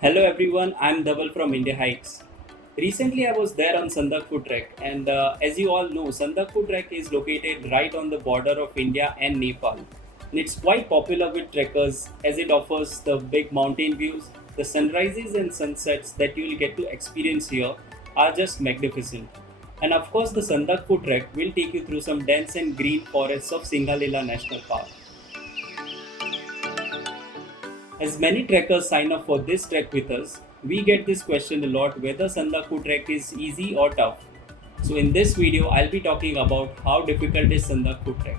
Hello everyone, I'm Dhaval from India Hikes. Recently I was there on Sandakpur Trek and as you all know, Sandakpur Trek is located right on the border of India and Nepal. And it's quite popular with trekkers as it offers the big mountain views. The sunrises and sunsets that you will get to experience here are just magnificent. And of course the Sandakpur Trek will take you through some dense and green forests of Singalila National Park. As many trekkers sign up for this trek with us, we get this question a lot whether Sandaku trek is easy or tough. So in this video, I'll be talking about how difficult is Sandaku trek.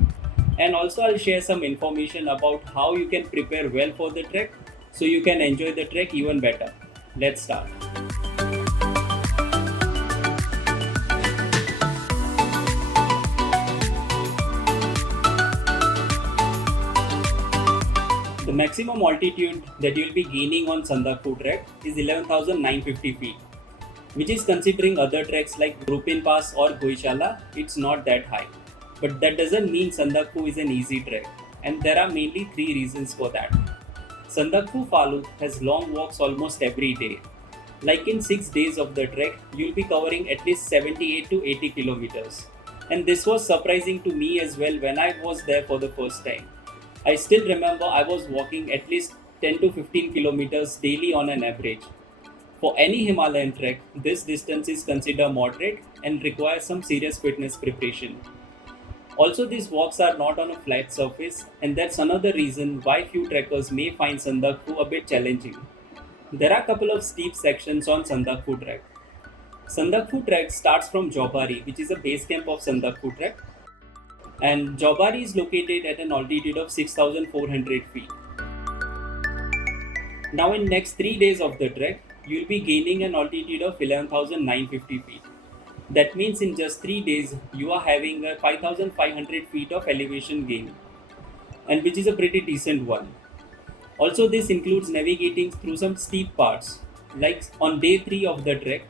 And also I'll share some information about how you can prepare well for the trek so you can enjoy the trek even better. Let's start. The maximum altitude that you'll be gaining on Sandakpur trek is 11,950 feet, which is considering other treks like Rupin Pass or Goishala, it's not that high. But that doesn't mean Sandakpur is an easy trek, and there are mainly three reasons for that. Sandakpur Falun has long walks almost every day. Like in 6 days of the trek, you'll be covering at least 78 to 80 kilometers. And this was surprising to me as well when I was there for the first time. I still remember I was walking at least 10 to 15 kilometers daily on an average. For any Himalayan trek, this distance is considered moderate and requires some serious fitness preparation. Also, these walks are not on a flat surface, and that's another reason why few trekkers may find Sandakpur a bit challenging. There are a couple of steep sections on Sandakpur trek. Sandakpur trek starts from Jobari, which is a base camp of Sandakpur trek, and Jobari is located at an altitude of 6,400 feet. Now, in next 3 days of the trek, you will be gaining an altitude of 11,950 feet. That means in just 3 days, you are having a 5,500 feet of elevation gain, and which is a pretty decent one. Also, this includes navigating through some steep parts, like on day 3 of the trek.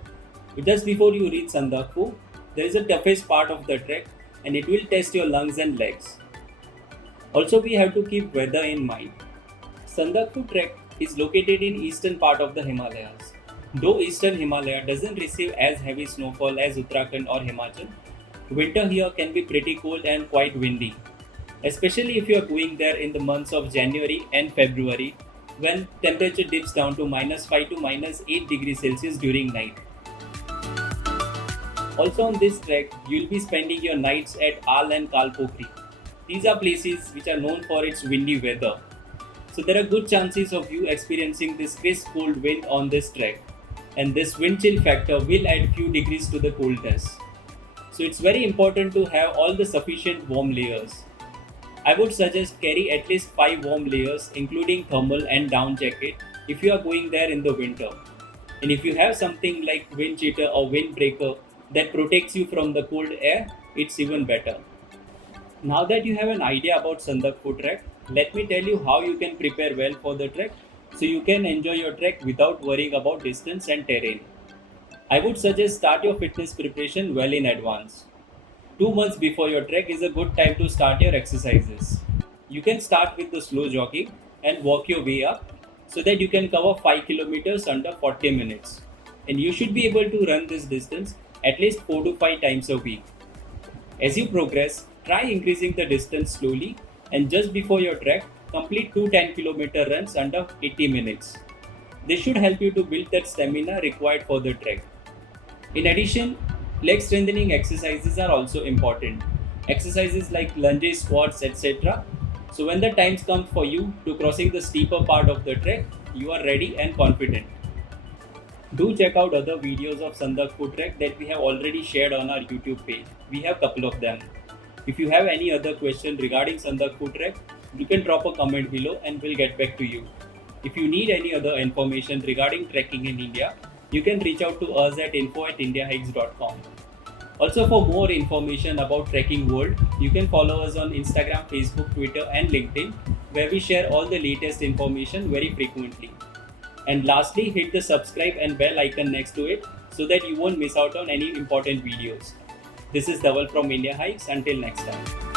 Just before you reach Sandakpur, there is a toughest part of the trek, and it will test your lungs and legs. Also, we have to keep weather in mind. Sandakpur trek is located in eastern part of the Himalayas. Though eastern Himalaya doesn't receive as heavy snowfall as Uttarakhand or Himachal, winter here can be pretty cold and quite windy, especially if you are going there in the months of January and February when temperature dips down to -5 to -8 degrees Celsius during night. Also on this trek, you'll be spending your nights at Al and Kalpokri. These are places which are known for its windy weather. So there are good chances of you experiencing this crisp cold wind on this trek. And this wind chill factor will add few degrees to the coldness. So it's very important to have all the sufficient warm layers. I would suggest carry at least 5 warm layers including thermal and down jacket if you are going there in the winter. And if you have something like wind cheater or windbreaker that protects you from the cold air, it's even better. Now that you have an idea about Sandakpur trek, let me tell you how you can prepare well for the trek so you can enjoy your trek without worrying about distance and terrain. I would suggest start your fitness preparation well in advance. 2 months before your trek is a good time to start your exercises. You can start with the slow jogging and work your way up so that you can cover 5 kilometers under 40 minutes. And you should be able to run this distance at least 4 to 5 times a week. As you progress, try increasing the distance slowly, and just before your trek, complete 2 10-kilometer runs under 80 minutes. This should help you to build that stamina required for the trek. In addition, leg strengthening exercises are also important. Exercises like lunges, squats, etc. So when the time comes for you to crossing the steeper part of the trek, you are ready and confident. Do check out other videos of Sandakpur trek that we have already shared on our YouTube page. We have a couple of them. If you have any other question regarding Sandakpur trek, you can drop a comment below and we'll get back to you. If you need any other information regarding trekking in India, you can reach out to us at info@indiahikes.com. Also, for more information about Trekking World, you can follow us on Instagram, Facebook, Twitter, and LinkedIn, where we share all the latest information very frequently. And lastly, hit the subscribe and bell icon next to it so that you won't miss out on any important videos. This is Dhaval from India Hikes. Until next time.